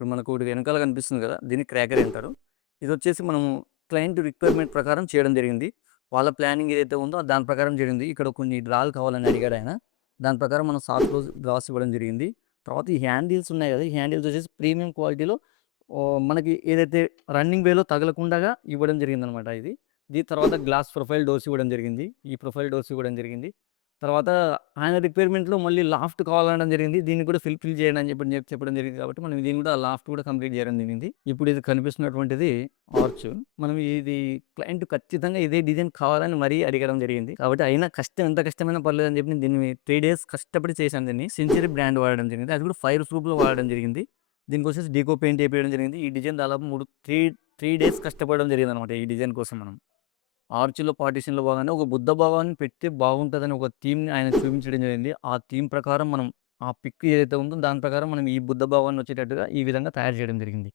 ఇప్పుడు మనకు ఒకటి వెనకాల కనిపిస్తుంది కదా! దీన్ని క్రాకరీ అంటారు. ఇదొచ్చేసి మనము క్లయింట్ రిక్వైర్మెంట్ ప్రకారం చేయడం జరిగింది. వాళ్ళ ప్లానింగ్ ఏదైతే ఉందో దాని ప్రకారం జరిగింది. ఇక్కడ కొన్ని డ్రాలు కావాలని అడిగాడాయన. దాని ప్రకారం మనం సాఫ్ట్ డ్రాస్ ఇవ్వడం జరిగింది. తర్వాత ఈ హ్యాండిల్స్ ఉన్నాయి కదా! ఈ హ్యాండిల్స్ వచ్చేసి ప్రీమియం క్వాలిటీలో మనకి ఏదైతే రన్నింగ్ వేలో తగలకుండాగా ఇవ్వడం జరిగిందనమాట ఇది. దీని తర్వాత గ్లాస్ ప్రొఫైల్ డోర్స్ ఇవ్వడం జరిగింది. ఈ ప్రొఫైల్ డోర్స్ ఇవ్వడం జరిగింది. తర్వాత ఆయన రిక్వైర్మెంట్‌లో మళ్ళీ లాఫ్ట్ కావాలనడం జరిగింది. దీన్ని కూడా ఫిల్ చేయండి అని చెప్పడం జరిగింది కాబట్టి, మనం దీన్ని కూడా లాఫ్ట్ కూడా కంప్లీట్ చేయడం జరిగింది. ఇప్పుడు ఇది కనిపిస్తున్నటువంటిది ఆర్చ్. మనం ఇది క్లయింట్ ఖచ్చితంగా ఇదే డిజైన్ కావాలని మరీ అడగడం జరిగింది. కాబట్టి అయినా ఎంత కష్టమైనా పర్లేదని చెప్పి నేను దీన్ని 3 డేస్ కష్టపడి చేశాను దీన్ని. సెంచరీ బ్రాండ్ వాడడం జరిగింది. అది కూడా ఫైర్ ప్రూఫ్‌లో వాడడం జరిగింది. దీనికొచ్చేసి డీకో పెయింట్ ఏపియడం జరిగింది. ఈ డిజైన్ దాదాపు 3 డేస్ కష్టపడడం జరిగిందనమాట ఈ డిజైన్ కోసం మనం. ఆర్చ్‌లో పార్టిషన్‌లో భాగంగానే ఒక బుద్ధ భావాన్ని పెడితే బాగుంటదని ఒక థీమ్‌ని ఆయనకు చూపించడం జరిగింది. ఆ థీమ్ ప్రకారం మనం ఆ పిక్ ఏదైతే ఉందో దాని ప్రకారం మనం ఈ బుద్ధ భావాన్ని వచ్చేటట్టుగా ఈ విధంగా తయారు చేయడం జరిగింది.